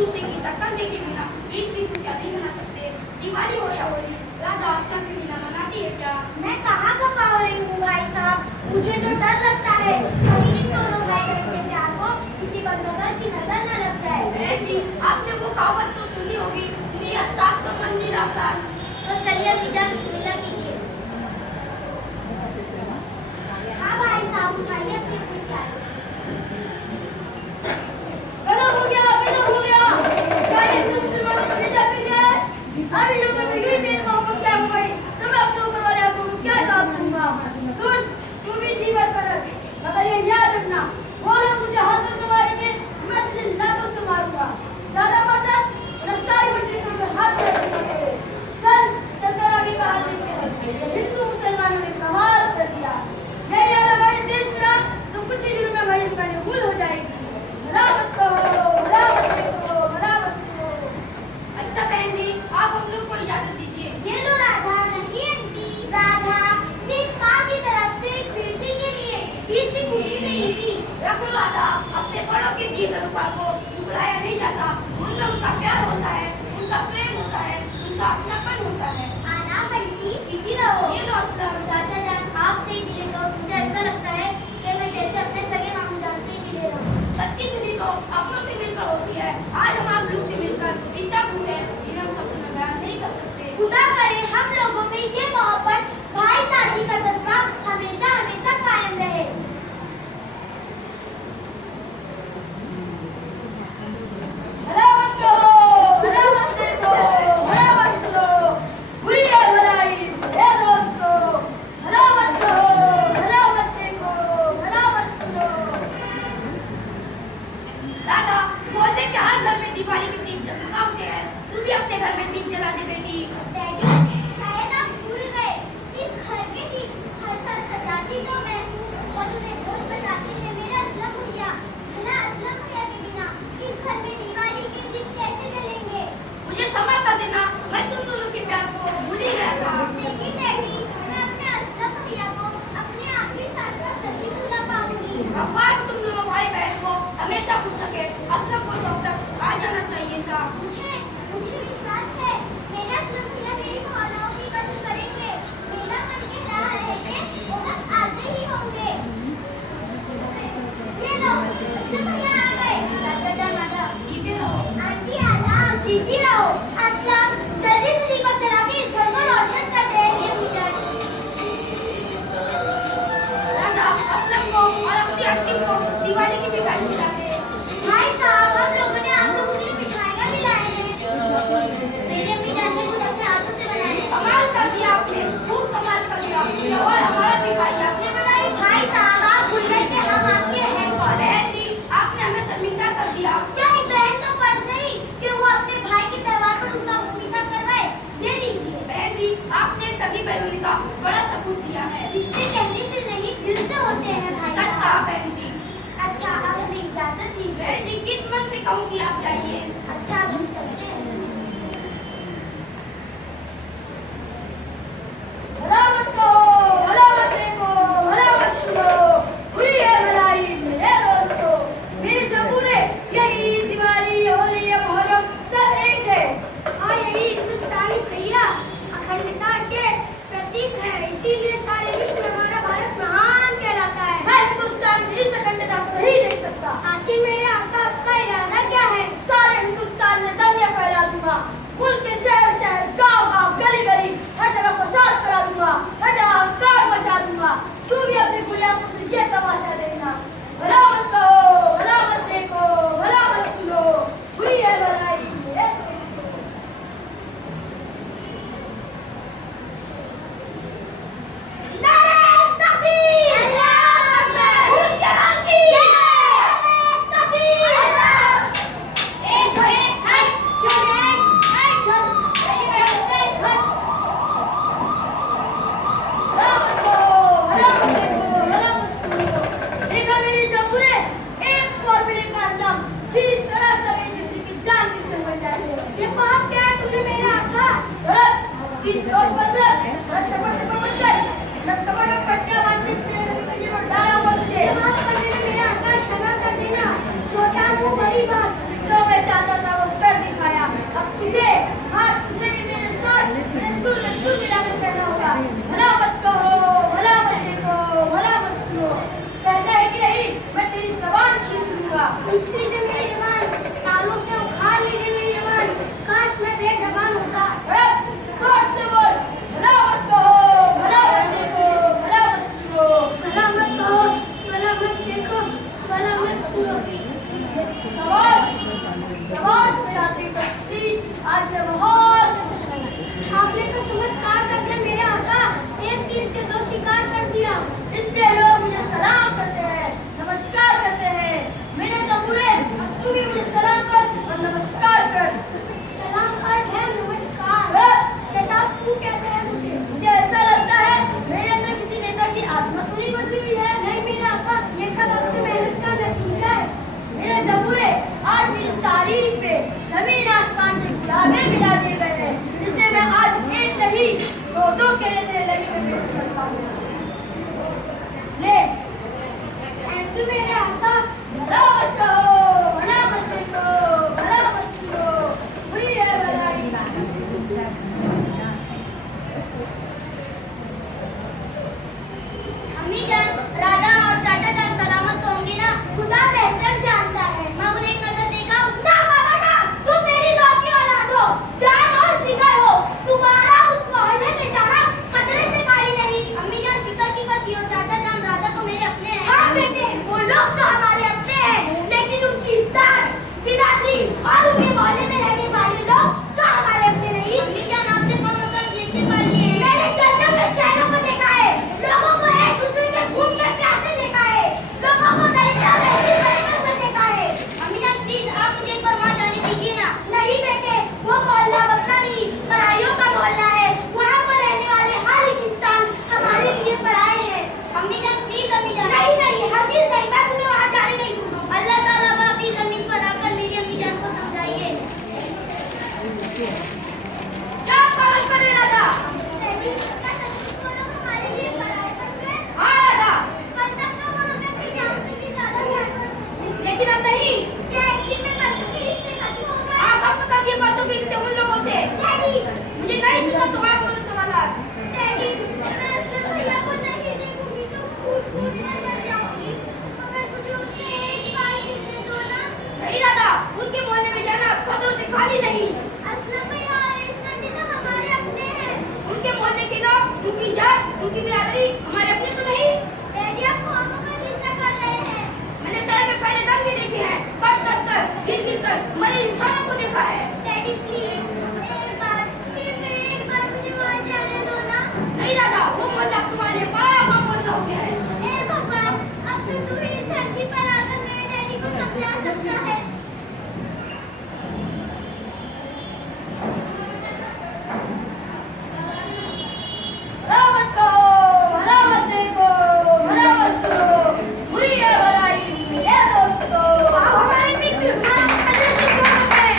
दूसरे की शक्ल देखे बिना ईद की खुशियाँ नहीं मना सकते। दिवाली हो या होली, राधा असलम के बिना मनाती है क्या? मैं कहाँ खपा हो रही हूँ भाई साहब, मुझे तो डर लगता है कहीं इन दोनों भाई बहन के प्यार को किसी बदनजर की नजर न लग जाए। बहन जी, आपने वो कहावत तो सुनी होगी, नियत साफ तो मंजिल आसान। तो चलिए अभी जान बिस्मिल्लाह कीजिए। हाँ भाई साहब, उठाइए अपनी अपनी प्यारी। गजब हो गया, गजब हो गया। क्या ये हिंदू मुसलमानों को भेजा फिर गया है? अब इन लोगों में यूं ही मेरी मोहब्बत क्या हो गई, तो मैं अपने ऊपर वाले आपको क्या जवाब दूंगा? सुन, तू भी जी भर बरस, मगर ये याद रखना, वो लोग मुझे हाथों से मारेंगे, मैं तुझे लातों से मारूंगा। ज्यादा मत हंस, वरना सारी मंजिल को मैं हाथ में रखूंगा। चल, चलकर आगे का हाल देखते हैं। ये हिंदू मुसलमानों ने कमाल कर दिया। ये याद हमारे देश में ना, तो कुछ ही दिनों में हमारी दुकानें गुल हो जाएगी। मरामत करो, मरामत करो, मरामत करो। अच्छा बहन जी, आप हम लोग को इजाजत दीजिए। ये लो राधा, नंगी आंटी। राधा, तेरी माँ की तरफ से एक बेटी के लिए ईद की खुशी में ईदी। रख लो राधा, अपने बड़ों के दिए गए उपहार को ठुकराया नहीं जाता। उनमें उनका प्यार होता है, उनका प्रेम होता है, उनका अपनापन होता है। आना बंटी, जीती रहो। ये लो असलम। चाचा जान, आपसे ही दिले तो मुझे ऐसा लगता है कि मैं जैसे अपने सगे मामू जान से ही दिले रहा हूँ। सच्ची खुशी तो अपनों से मिलकर होती है। आज हम आप लोग से मिलकर इतना खुश है, जिन्हें हम शब्दों में बयान नहीं कर सकते। खुदा करे हम लोगों में ये मोहब्बत, भाईचारे का जज्बा हमेशा हमेशा कायम रहे। भला मत कहो, भला मत देखो, भला मत सुनो, बुरी है भलाई है दोस्तों। भला मत कहो, भला मत देखो, भला मत सुनो। दादा, मोहल्ले के हर घर में दिवाली के दीप जगमगाते हैं। तू भी अपने घर में दीप जला दे बेटी। डैडी, शायद आप भूल गए, इस घर के दीप हर साल सजाती तो मैं हूँ और उन्हें रोज बताते हैं मेरा असलम भैया। भला असलम भैया के बिना इस घर में दिवाली के दीप कैसे जलेंगे? मुझे क्षमा कर देना, मैं तुम दोनों के प्यार को भूल ही गया था। लेकिन डैडी, मैं अपने असलम भैया को अपने आखिरी सांस तक कभी भुला पाऊंगी। भगवान तुम दोनों भाई बहन को हमेशा खुश रखे। असलम को तो अब तक आ जाना चाहिए था। मुझे विश्वास है मेरा असलम भैया मेरी भावनाओं की कदर करेंगे। मेरा मन कह रहा है कि वो बस आते ही होंगे। ये लो, असलम भैया आ गए। चाचा जान आजा। जीते रहो। आंटी आजा। जीती रहो। असलम, जल्दी से दीपक जला के इस घर को रोशन कर दे। दादा, असलम को और अपनी आंटी को दिवाली की मिठाई खिला दे। भाई साहब, हम लोगों ने आप लोगों के लिए मिठाइयाँ भी लाई हैं। मेरी अम्मी जान ने खुद अपने हाथों से बनाई है। कमाल कर दिया आपने, खूब कमाल कर दिया। ये और हमारा मिठाई आपने बनाई। भाई साहब, आप भूल गए कि हम आपके हैं कौन? बहन जी, आपने हमें शर्मिंदा कर दिया। क्या एक बहन का फर्ज नहीं कि वो अपने भाई के त्योहार पर उनका मुंह मीठा करवाए? ले लीजिए। बहन जी, आपने सगी बहनों का बड़ा सबूत दिया है। रिश्ते कहने से नहीं, दिल से होते हैं भाई। सच कहा बहन जी। अच्छा, अब हमें इजाजत दीजिए। बहन जी, किस मन से कहूँगी आप जाइए। अच्छा, अब हम चलते हैं। भला मत कहो, भला मत देखो, भला मत सुनो, बुरी है भलाई मेरे दोस्तों। मेरे जबूरे यही दिवाली, होली या मुहर्रम सब एक है। हाँ, यही हिंदुस्तानी भैया अखंडता के प्रतीक है, इसीलिए सारे विश्व में हमारा भारत महान कहलाता है। मैं हिंदुस्तान की इस अखंडता को नहीं देख सकता। आखिर मेरे आका आपका इरादा क्या है? सारे हिंदुस्तान में दंगे फैला दूंगा। मुल्क के शहर शहर, गांव गांव, गली गली, हर जगह फसाद करा दूंगा, हर जगह हंकार मचा दूंगा। तू भी अपनी गुड़िया को से ये तमाशा देखना। भला मत कहो, भला मत देखो, भला मत सुनो, बुरी है भलाई मेरे दोस्तों। नारे तकबीर! अल्लाहू अकबर! उसके नाम की नारे तकबीर! एक चल, भला मत कहो, भला मत देखो, भला मत सुनो। देखा मेरे जबूरे, एक फॉर्मूले का अंजाम भी इस तरह से है जिससे कि जान किसे बन जाती है। ये पाप क्या है तुमने मेरे आका? झड़प की चौक बंद कर, चपड़ चपड़ बंद कर, न कमर में पट्टियां बांध के चेहरे पे कहीं पर डाला हुआ तुझे। माफ कर देना मेरे आका, क्षमा कर देना। छोटा मुंह बड़ी बात। जो मैं चाहता था वो कर। सलाम अर्ज है, नमस्कार। शताब क्यों कहते हैं मुझे? मुझे ऐसा लगता है मेरे अंदर किसी नेता की आत्मा तो नहीं बसी हुई है। नहीं मेरा आका, ये सब आपकी मेहनत का नतीजा है। मेरे जबूरे आज मेरी तारीफ पे जमीन आसमान के गुलाबे मिला दिए गए हैं, इसलिए मैं आज एक नहीं दो केले तेरे लड़ी में पेश करता हूँ। ले थैंक यू मेरे आका। भला मत कहो, भला मत देखो, भला मत सुनो, बुरी है भलाई। अम्मी जान, राधा और चाचा जान सलामत तो होंगे ना? खुदा बेहतर जानता है। मैं उन्हें एक नजर देखा। ना बाबा ना, तुम मेरी लौकी औलाद हो, जान और जिगर हो। तुम्हारा उस मोहल्ले में जाना खतरे से खाली नहीं। अम्मी जान फिक्र की करती हो, चाचा जान राधा तो मेरे अपने हैं। हाँ बेटे, वो लोग तो हमारे अपने हैं, लेकिन उनकी इज्जत, बिरादरी और उनके मोहल्ले में रहने वाले लोग तो हमारे अपने नहीं। अम्मी जान आपने कौन कर जैसे पाल लिए हैं? मैंने चलते हुए शहरों को देखा है, लोगों को एक दूसरे के खून के प्यासे देखा है, लोगों को दरिद्र में शिकवे हुए देखा है। अम्मी जान प्लीज आप मुझे एक बार वहाँ जाने दीजिए ना। नहीं बेटे, वो मोहल्ला अपना नहीं, पराइयों का मोहल्ला है। वहाँ पर रहने वाले हर एक इंसान हमारे लिए पराए हैं। अम्मी जान प्लीज, अम्मी जान। नहीं नहीं, हरगिज़ नहीं, मैं तुम्हें वहाँ जाने नहीं दूंगा। अल्लाह ताला वापस जमीन पर आकर मेरी अम्मी जान को समझाइए। क्या पागल करे राधा? डैडी, क्या सच बोलो हमारे लिए पराए बन गए? हाँ राधा, कल तक तो वो हमें अपनी जान से भी ज्यादा प्यार करते थे। लेकिन अब नहीं। क्या एक दिन में परसों के रिश्ते खत्म हो गए? आप पता किए परसों के रिश्ते उन लोगों से। डैडी, मुझे नहीं सुना तुम्हारा पुरुष समाचार। डैडी, मैं असलम भैया को नहीं देखूंगी तो फूट कर मर जाऊंगी। मगर मुझे उससे एक बार मिलने दो ना। नहीं राधा, उनके मोहल्ले में जाना खतरों से खाली नहीं। असलम भैया और रेशमा जी तो हमारे अपने हैं। उनके मोहल्ले के लोग, उनकी जात, उनकी बिरादरी हमारे अपने तो नहीं। डैडी, आप कौन का चिंता कर रहे हैं? मैंने शहर में पहले दंगे देखे हैं, कट कट कर, गिर कर मरे इंसानों को देखा है। डैडी प्लीज, एक बार, सिर्फ एक बार मुझे वहाँ जाने दो ना। नहीं राधा, वो मोहल्ला तुम्हारे बड़ा हुआ मोहल्ला हो गया है। ए भगवान, अब तो तू इस धरती पर आकर मेरे डैडी को समझा सकता है। भला मत कहो, भला मत देखो, भला मत सुनो, बुरी है भलाई मेरे दोस्तों। आप हमारे मित्र, हमारा खतरे की सोच है।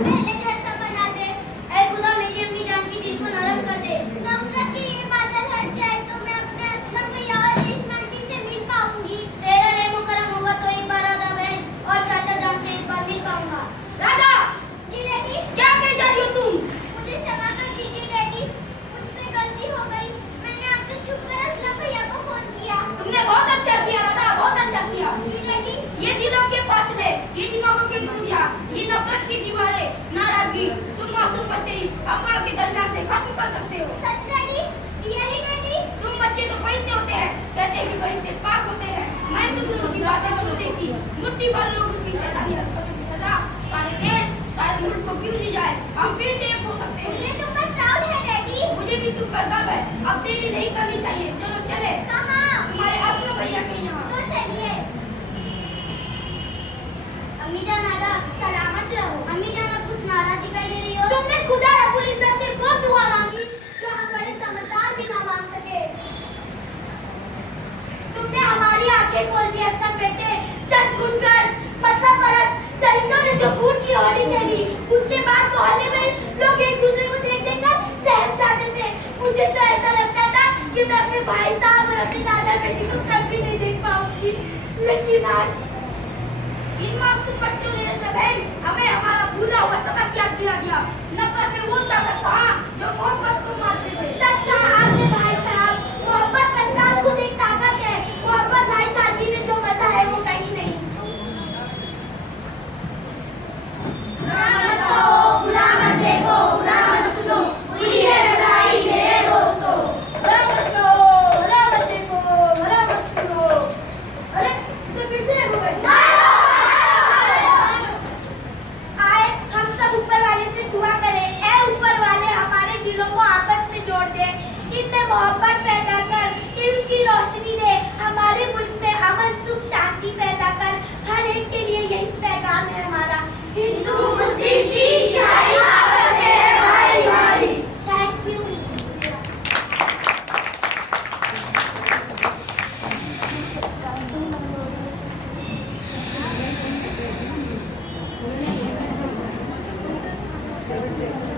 पहले जैसा बना दे। ऐ खुदा मेरी अम्मी जान की दिल को नरम कर दे। नफरत के ये बादल हट जाए तो मैं अपने असलम भैया और रेशमा आंटी से मिल पाऊंगी। तेरा रहम करम होगा तो एक बार राधा बहन और चाचा जान से एक बार मिल पाऊंगा। राधा, जी डैडी। क्या कह जा रही हो तुम? मुझे क्षमा कर दीजिए डैडी, मुझसे गलती हो गई। मैंने आपसे छुपकर असलम भैया को फोन किया। तुमने बहुत अच्छा किया राधा, बहुत अच्छा किया। जी डैडी। ये दिलों के फासले, ये दिमागों की दूरियां, ये नफरत की दीवारें, नाराजगी तुम मासूम बच्चे ही अपनों के दरमियान से खत्म कर सकते हो। सच डैडी? Really daddy? तुम बच्चे तो फरिश्ते होते हैं, कहते हैं कि फरिश्ते पाक होते हैं। मैं तुम दोनों की बातें सुन रही थी। मुट्ठी भर लोगों की शैतानी हरकतों की सजा सारे देश, सारे मुल्क को क्यों दी जाए? हम फिर से एक हो सकते हैं। मुझे तुम पर प्राउड है डैडी। मुझे भी तुम पर गर्व है। अब देरी नहीं करनी चाहिए। चलो चले। कहाँ? तुम्हारे असलम भैया के यहाँ। तो चलिए। अम्मी जान आदाब। सलामत रहो। अम्मी जान अब कुछ नाराज दिखाई दे रही हो। तुमने खुदा रब्बुल इज्जत से वो दुआ मांगी जो हम बड़े समझदार भी ना मांग सके। तुमने हमारी आंखें खोल दी असलम बेटे। चंद खुदगर्ज मतलब परस्त दरिंदों ने जो खून की होली खेली, उसके बाद मोहल्ले में लोग एक दूसरे को देख देख कर सहम जाते थे। मुझे तो ऐसा लगता था कि मैं अपने भाई साहब और अपनी दादा बेटी को कभी नहीं देख पाऊंगी, लेकिन आज इन मासूम बच्चों ने इसमें बहन हमें हमारा भूला हुआ सबक याद दिला दिया। नफरत में वो ताकत कहाँ जो मोहब्बत को मारते थे। सच कहा आपने भाई साहब, मोहब्बत का साथ खुद एक ताकत है। मोहब्बत भाईचारगी में जो मजा है वो कहीं नहीं। बुरा मत कहो, बुरा मत देखो, बुरा मत सुनो, बुरी है लड़ाई मेरे दोस्तों। बुरा मत कहो, बुरा मत देखो, बुरा मत सुनो। अरे तो फिर से हो गए। आए हम सब ऊपर वाले से दुआ करें, ऐ ऊपर वाले हमारे दिलों को आपस में जोड़ दे, इनमें मोहब्बत पैदा कर, इल्म की रोशनी दे, हमारे मुल्क में अमन सुख शांति पैदा कर। हर एक के लिए यही पैगाम है हमारा। हिंदू मुस्लिम सिख ईसाई आपस में भाई भाई। Thank you. Thank you.